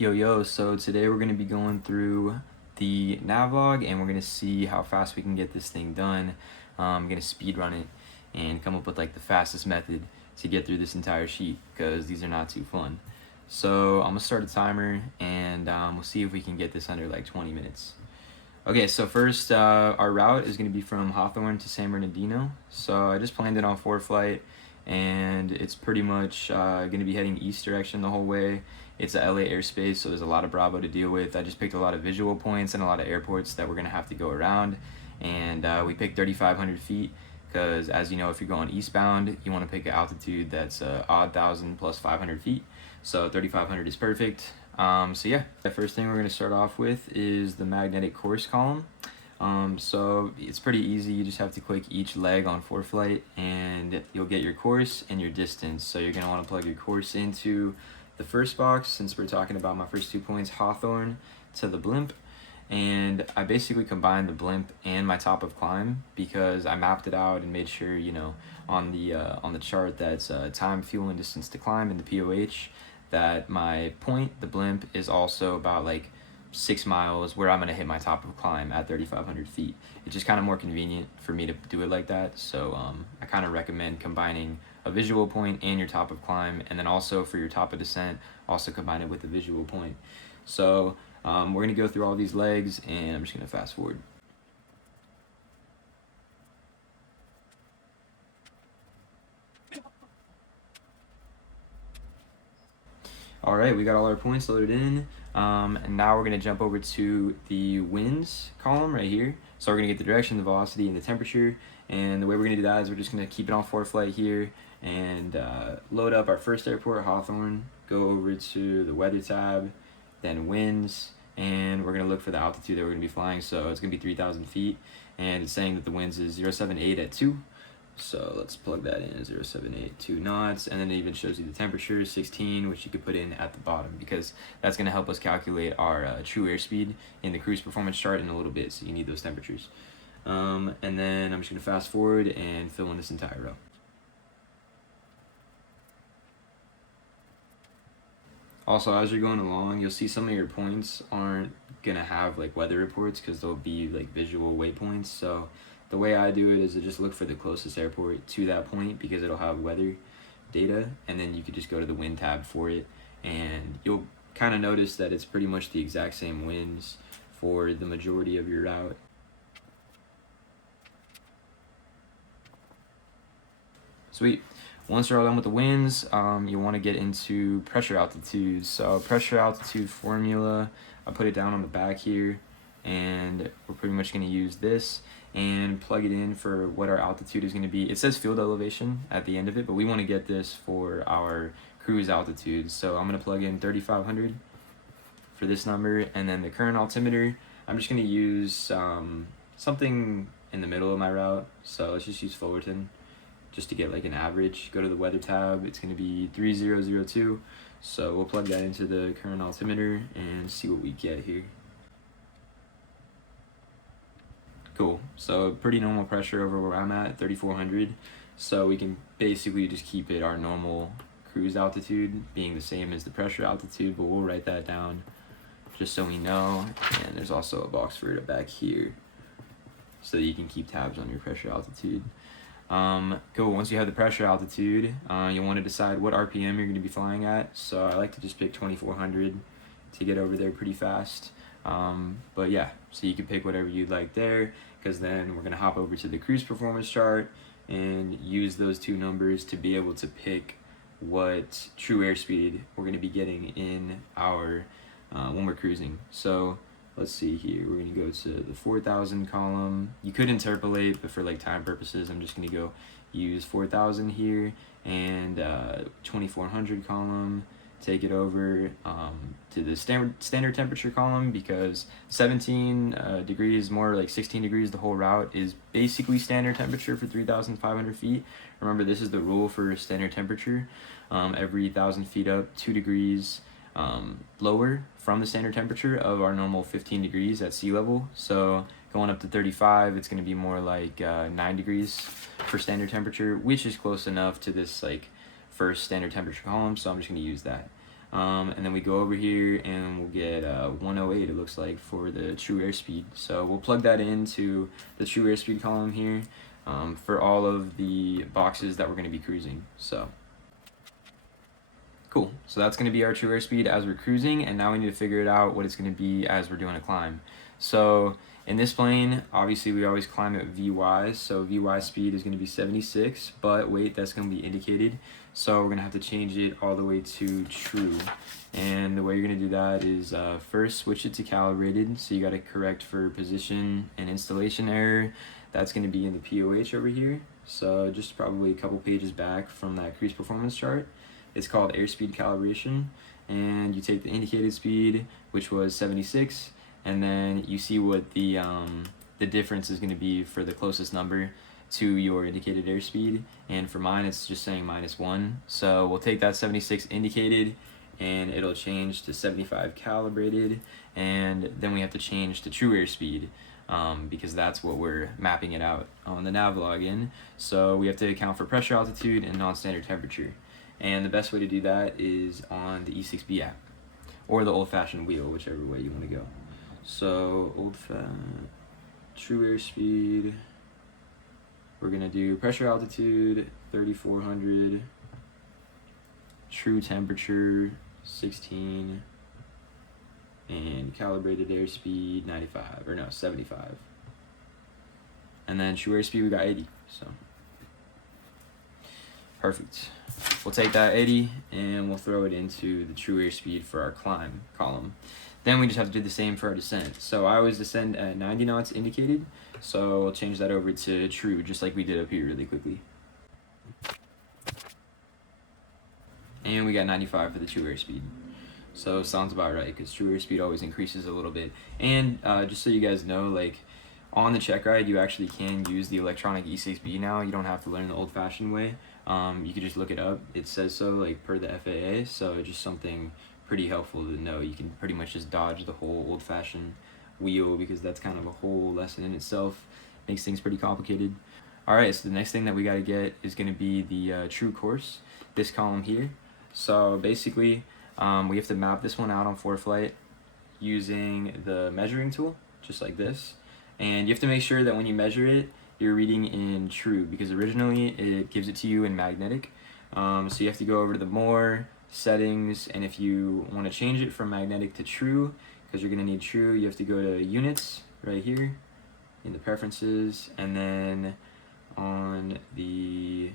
Yo, so today we're going to be going through the navlog and we're going to see how fast we can get this thing done. I'm going to speed run it and come up with like the fastest method to get through this entire sheet because these are not too fun. So I'm going to start a timer and we'll see if we can get this under like 20 minutes. Okay, so first our route is going to be from Hawthorne to San Bernardino. So I just planned it on ForeFlight and it's pretty much going to be heading east direction the whole way. It's a LA airspace, so there's a lot of Bravo to deal with. I just picked a lot of visual points and a lot of airports that we're going to have to go around. And we picked 3,500 feet because, as you know, if you're going eastbound, you want to pick an altitude that's odd 1,000 plus 500 feet. So 3,500 is perfect. So yeah, the first thing we're going to start off with is the magnetic course column. So it's pretty easy. You just have to click each leg on ForeFlight and you'll get your course and your distance. So you're going to want to plug your course into the first box, since we're talking about my first 2 points, Hawthorne to the blimp. And I basically combined the blimp and my top of climb because I mapped it out and made sure, you know, on the chart that's time, fuel, and distance to climb in the POH, that my point, the blimp, is also about like 6 miles where I'm going to hit my top of climb at 3,500 feet. It's just kind of more convenient for me to do it like that. So I kind of recommend combining a visual point and your top of climb, and then also for your top of descent, also combine it with a visual point. So we're going to go through all these legs, and I'm just going to fast forward. All right, we got all our points loaded in, and now we're going to jump over to the winds column right here. So we're going to get the direction, the velocity, and the temperature, and the way we're going to do that is we're just going to keep it on ForeFlight here and load up our first airport, Hawthorne, go over to the weather tab, then winds, and we're going to look for the altitude that we're going to be flying. So it's going to be 3,000 feet, and it's saying that the winds is 078 at 2. So let's plug that in, 0.782 knots, and then it even shows you the temperature, 16, which you could put in at the bottom because that's going to help us calculate our true airspeed in the cruise performance chart in a little bit, so you need those temperatures. And then I'm just going to fast forward and fill in this entire row. Also, as you're going along, you'll see some of your points aren't going to have like weather reports because they'll be like visual waypoints. So the way I do it is to just look for the closest airport to that point because it'll have weather data, and then you could just go to the wind tab for it, and you'll kind of notice that it's pretty much the exact same winds for the majority of your route. Sweet. Once you're all done with the winds, you want to get into pressure altitudes. So pressure altitude formula, I put it down on the back here, and we're pretty much going to use this and plug it in for what our altitude is going to be. It says field elevation at the end of it, but we want to get this for our cruise altitude. So I'm going to plug in 3,500 for this number, and then the current altimeter, I'm just going to use something in the middle of my route. So let's just use Fullerton just to get like an average. Go to the weather tab, it's going to be 3002. So we'll plug that into the current altimeter and see what we get here. Cool. So pretty normal pressure over where I'm at, 3,400. So we can basically just keep it our normal cruise altitude being the same as the pressure altitude, but we'll write that down just so we know. And there's also a box for it back here so that you can keep tabs on your pressure altitude. Cool. Once you have the pressure altitude, you want to decide what RPM you're going to be flying at. So I like to just pick 2,400 to get over there pretty fast. But yeah, so you can pick whatever you'd like there, because then we're going to hop over to the cruise performance chart and use those two numbers to be able to pick what true airspeed we're going to be getting in our when we're cruising. So let's see here, we're going to go to the 4,000 column. You could interpolate, but for like time purposes, I'm just going to go use 4,000 here, and 2,400 column, take it over to the standard temperature column, because 17 degrees, more like 16 degrees the whole route, is basically standard temperature for 3,500 feet. Remember, this is the rule for standard temperature. Every 1,000 feet up, 2 degrees lower from the standard temperature of our normal 15 degrees at sea level. So going up to 35, it's going to be more like 9 degrees for standard temperature, which is close enough to this like first standard temperature column, so I'm just going to use that. And then we go over here and we'll get 108, it looks like, for the true airspeed. So we'll plug that into the true airspeed column here for all of the boxes that we're going to be cruising. So cool. So that's going to be our true airspeed as we're cruising, and now we need to figure it out what it's going to be as we're doing a climb. So in this plane, obviously we always climb at VY, so VY speed is going to be 76, but wait, that's going to be indicated. So we're going to have to change it all the way to true. And the way you're going to do that is first switch it to calibrated, so you got to correct for position and installation error. That's going to be in the POH over here, so just probably a couple pages back from that cruise performance chart. It's called airspeed calibration, and you take the indicated speed, which was 76, and then you see what the difference is going to be for the closest number to your indicated airspeed. And for mine, it's just saying -1. So we'll take that 76 indicated, and it'll change to 75 calibrated, and then we have to change to true airspeed because that's what we're mapping it out on the navlog in. So we have to account for pressure, altitude, and non-standard temperature. And the best way to do that is on the E6B app or the old-fashioned wheel, whichever way you want to go. So true airspeed, we're gonna do pressure altitude 3400, true temperature 16, and calibrated airspeed 75. And then true airspeed we got 80. So perfect. We'll take that 80 and we'll throw it into the true airspeed for our climb column. Then we just have to do the same for our descent. So I always descend at 90 knots indicated, so we'll change that over to true, just like we did up here really quickly. And we got 95 for the true airspeed. So sounds about right, because true airspeed always increases a little bit. And just so you guys know, like, on the check ride, you actually can use the electronic E6B now. You don't have to learn the old-fashioned way. You can just look it up. It says so, like, per the FAA, so just something pretty helpful to know. You can pretty much just dodge the whole old-fashioned wheel, because that's kind of a whole lesson in itself. Makes things pretty complicated. Alright, so the next thing that we got to get is going to be the true course, this column here. So basically, we have to map this one out on ForeFlight using the measuring tool, just like this. And you have to make sure that when you measure it, you're reading in true, because originally it gives it to you in magnetic. So you have to go over to the more settings, and if you want to change it from magnetic to true, because you're going to need true, you have to go to units right here in the preferences, and then on the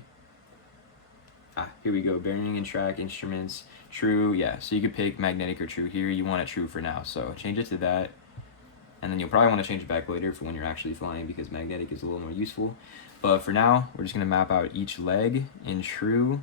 here we go, bearing and track instruments, true. Yeah, so you could pick magnetic or true here. You want it true for now, so change it to that. And then you'll probably want to change it back later for when you're actually flying, because magnetic is a little more useful. But for now, we're just going to map out each leg in true.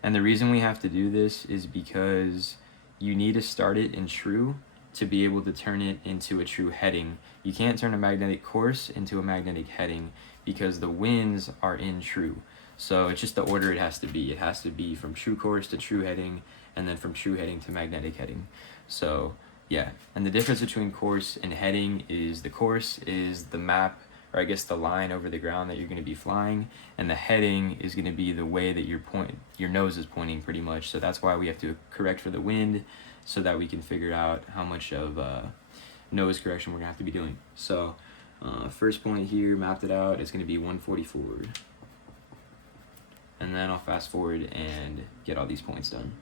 And the reason we have to do this is because you need to start it in true to be able to turn it into a true heading. You can't turn a magnetic course into a magnetic heading because the winds are in true. So it's just the order it has to be. It has to be from true course to true heading, and then from true heading to magnetic heading. So yeah, and the difference between course and heading is the course is the map, or I guess the line over the ground that you're going to be flying, and the heading is going to be the way that your nose is pointing pretty much. So that's why we have to correct for the wind, so that we can figure out how much of nose correction we're going to have to be doing. So first point here, mapped it out, it's going to be 144. And then I'll fast forward and get all these points done.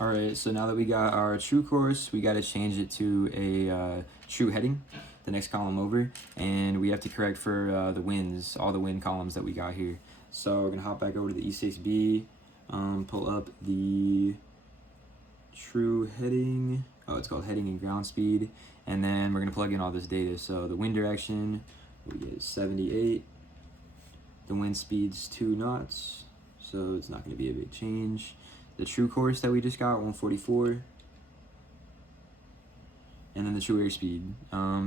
Alright, so now that we got our true course, we got to change it to a true heading, the next column over, and we have to correct for the winds, all the wind columns that we got here. So we're going to hop back over to the E6B, pull up the true heading, it's called heading and ground speed, and then we're going to plug in all this data. So the wind direction, we get 78, the wind speed's 2 knots, so it's not going to be a big change. The true course that we just got, 144, and then the true airspeed.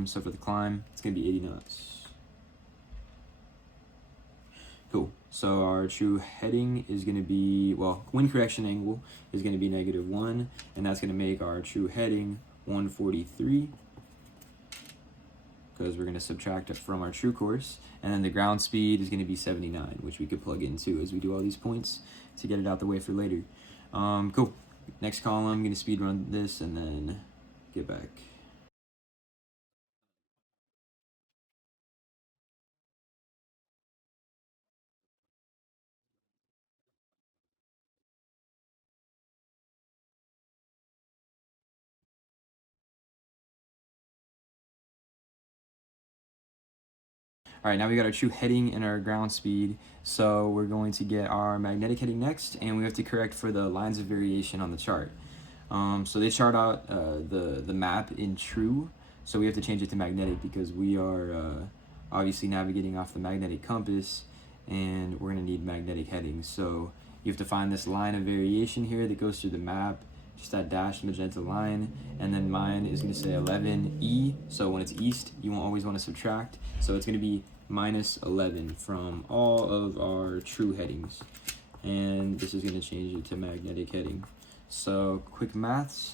So for the climb, it's going to be 80 knots. Cool. So our true heading is going to be, well, wind correction angle is going to be -1, and that's going to make our true heading 143. because we're going to subtract it from our true course. And then the ground speed is going to be 79, which we could plug in too as we do all these points to get it out the way for later. Cool. Next column, I'm going to speed run this and then get back. All right, now we got our true heading and our ground speed. So we're going to get our magnetic heading next, and we have to correct for the lines of variation on the chart. So they chart out the map in true, so we have to change it to magnetic because we are obviously navigating off the magnetic compass, and we're going to need magnetic headings. So you have to find this line of variation here that goes through the map, just that dashed magenta line, and then mine is going to say 11E, so when it's east, you won't always want to subtract, so it's going to be minus 11 from all of our true headings, and this is going to change it to magnetic heading. So quick maths.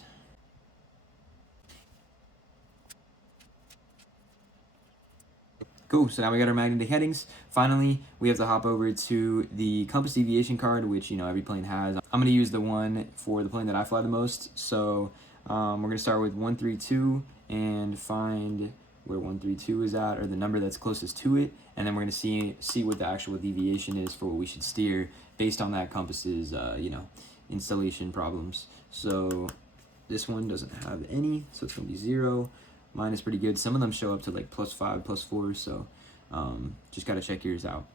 Cool, so now we got our magnetic headings. Finally, we have to hop over to the compass deviation card, which, you know, every plane has. I'm going to use the one for the plane that I fly the most. So we're going to start with 132 and find where 132 is at, or the number that's closest to it. And then we're going to see what the actual deviation is for what we should steer based on that compass's, you know, installation problems. So this one doesn't have any, so it's going to be 0. Mine is pretty good. Some of them show up to like +5, +4, so just got to check yours out.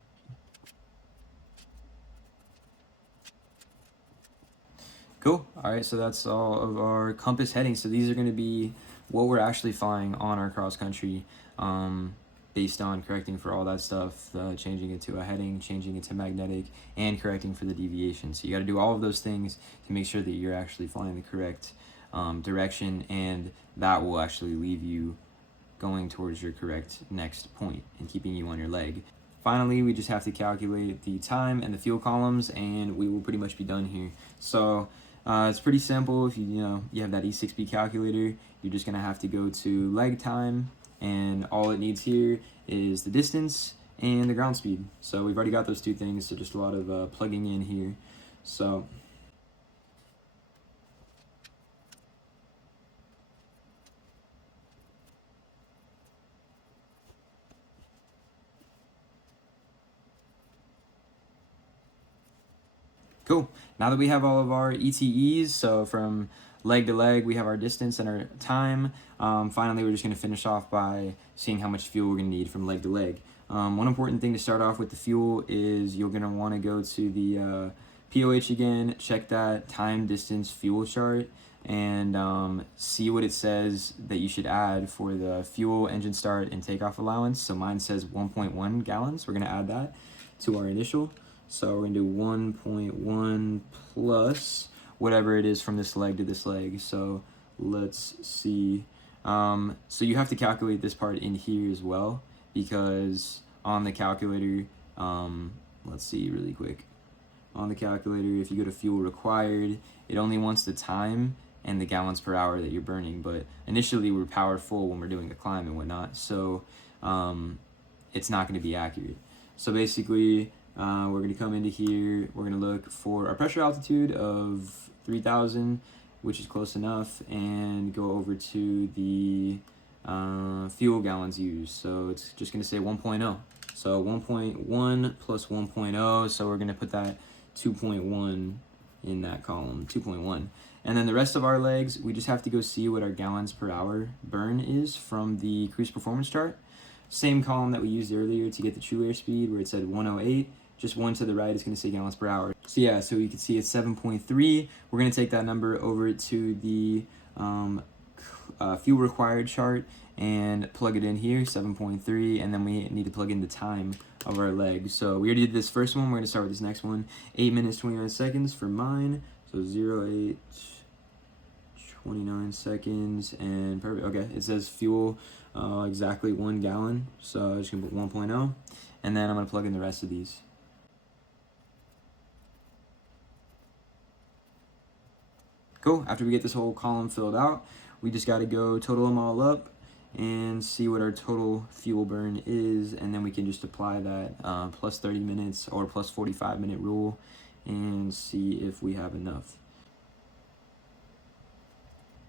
Cool. All right, so that's all of our compass headings. So these are going to be what we're actually flying on our cross country, based on correcting for all that stuff, changing it to a heading, changing it to magnetic, and correcting for the deviation. So you got to do all of those things to make sure that you're actually flying the correct direction, and that will actually leave you going towards your correct next point and keeping you on your leg. Finally, we just have to calculate the time and the fuel columns, and we will pretty much be done here. So it's pretty simple. If you have that E6B calculator, you're just gonna have to go to leg time, and all it needs here is the distance and the ground speed. So we've already got those two things, so just a lot of plugging in here. So cool. Now that we have all of our ETEs, so from leg to leg, we have our distance and our time. Finally, we're just going to finish off by seeing how much fuel we're going to need from leg to leg. One important thing to start off with the fuel is you're going to want to go to the POH again, check that time, distance, fuel chart, and see what it says that you should add for the fuel, engine start, and takeoff allowance. So mine says 1.1 gallons. We're going to add that to our initial. So we're going to do 1.1 plus whatever it is from this leg to this leg. So let's see. So you have to calculate this part in here as well, because on the calculator, let's see really quick. On the calculator, if you go to fuel required, it only wants the time and the gallons per hour that you're burning. But initially we're power full when we're doing a climb and whatnot. So it's not going to be accurate. So basically, we're going to come into here, we're going to look for our pressure altitude of 3,000, which is close enough, and go over to the fuel gallons used. So it's just going to say 1.0. So 1.1 plus 1.0, so we're going to put that 2.1 in that column, 2.1. And then the rest of our legs, we just have to go see what our gallons per hour burn is from the cruise performance chart. Same column that we used earlier to get the true airspeed, where it said 108. Just one to the right is going to say gallons per hour. So yeah, so you can see it's 7.3. We're going to take that number over to the fuel required chart and plug it in here, 7.3, and then we need to plug in the time of our leg. So we already did this first one. We're going to start with this next one. 8 minutes, 29 seconds for mine. So 08, 29 seconds, and perfect. Okay, it says fuel exactly 1 gallon. So I'm just going to put 1.0, and then I'm going to plug in the rest of these. Cool. After we get this whole column filled out, we just got to go total them all up and see what our total fuel burn is, and then we can just apply that plus 30 minutes or plus 45-minute rule and see if we have enough.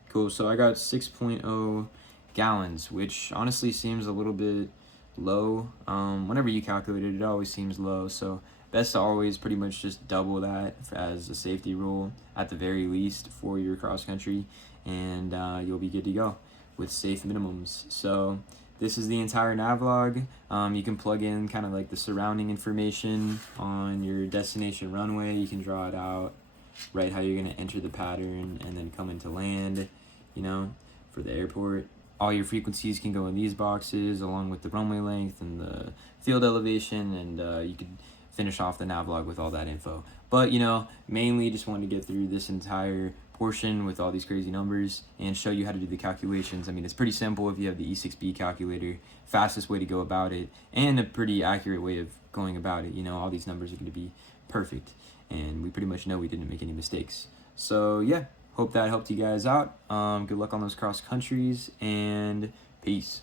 Cool, so I got 6.0 gallons, which honestly seems a little bit low. Whenever you calculate it, it always seems low, so best to always pretty much just double that as a safety rule at the very least for your cross country, and you'll be good to go with safe minimums. So this is the entire navlog. You can plug in kind of like the surrounding information on your destination runway. You can draw it out, right, how you're going to enter the pattern and then come into land, you know, for the airport. All your frequencies can go in these boxes along with the runway length and the field elevation, and you could finish off the navlog with all that info. But, you know, mainly just wanted to get through this entire portion with all these crazy numbers and show you how to do the calculations. I mean, it's pretty simple if you have the E6B calculator, fastest way to go about it, and a pretty accurate way of going about it. You know, all these numbers are going to be perfect, and we pretty much know we didn't make any mistakes. So yeah, hope that helped you guys out. Good luck on those cross countries, and peace.